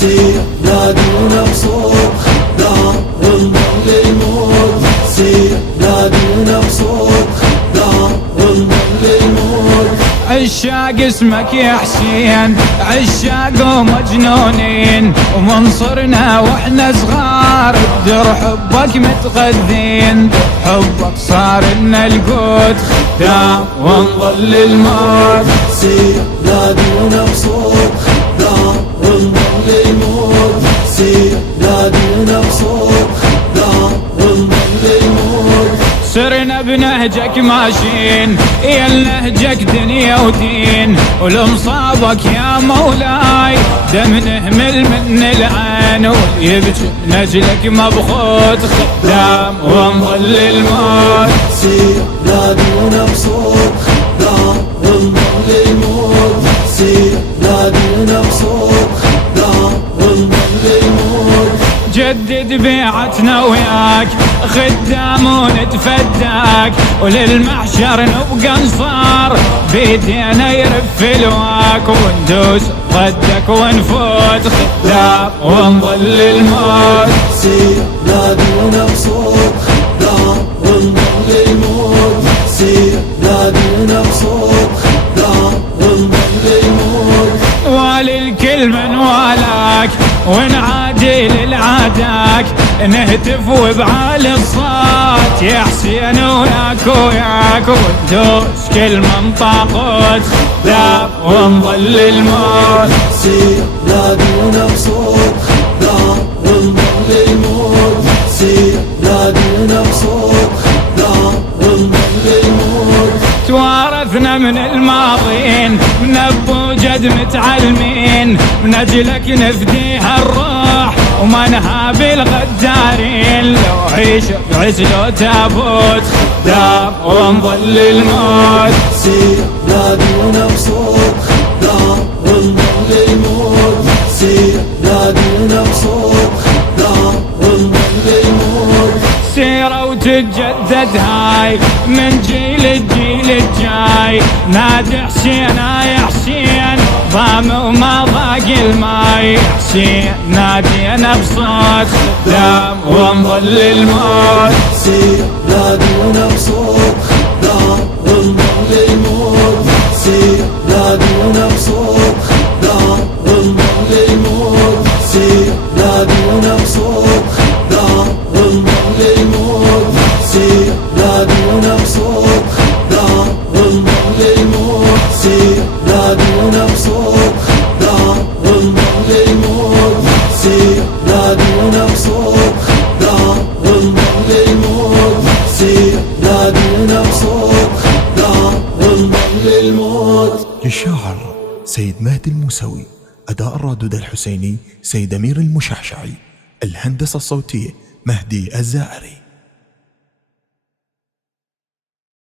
سير نادونا بصوت خدام انضم للموت، سير نادونا بصوت خدام انضم للموت. عشاق اسمك يا حسين، عشاق ومجنونين، ومنصرنا واحنا صغار بدر حبك متغذين، حبك صار لنا القوت خدام ونظل للموت. سير نادونا بصوت خدام انضم للموت، سير نادونا بصوت خدام انضم للموت. سرنا بنهجك ماشين، يا نهجك دنيا ودين، ولمصابك يا مولاي دم نهمل من العين، واليبكي نجلك مبخوت خدام ونظل الموت. سير نادونا بصوت خدام انضم للموت، سير نادونا بصوت خدام انضم للموت. جدد بيعتنا وياك خدام ونتفداك، وللمحشر نبقى نصار بيدينا يرف الواك، وندوس ضدك ونفوت خدام ونظل الموت. سير نادونا بصوت خدام انضم للموت، سير نادونا بصوت خدام انضم للموت. والي الكل من والاك ونعادي للعاداك، نهتف وبعالي الصوت يا حسين وياك وياك، وندوس كل من طاقوت خدام ونظل الموت. سير نادونا بصوت خدام انضم للموت، سير نادونا بصوت خدام انضم للموت. توارثنا من الماضين من ابو جد متعلمين، من اجلك نفدي هالروح وما نهاب الغدارين، لو عيش بعز لو تابوت خدام ونظل الموت. سير نادونا بصوت خدام انضم للموت، سير نادونا بصوت خدام انضم للموت. سيرة وتتجدد هاي من جيل الجيل الجاي، نادي حسين يا حسين ضام وما ضاق الماي، حسين نادينا بصوت خدام ونظل الموت. سير نادونا بصوت خدام انضم للموت، سير نادونا بصوت خدام انضم للموت، سير نادونا بصوت خدام انضم للموت، سير نادونا بصوت خدام انضم للموت، سير نادونا بصوت خدام انضم للموت، سير نادونا بصوت خدام انضم للموت، سير نادونا بصوت خدام انضم للموت. للشاعر سيد مهدي الموسوي، أداء الرادود الحسيني سيد أمير المشعشعي، الهندسة الصوتية مهدي الزائري.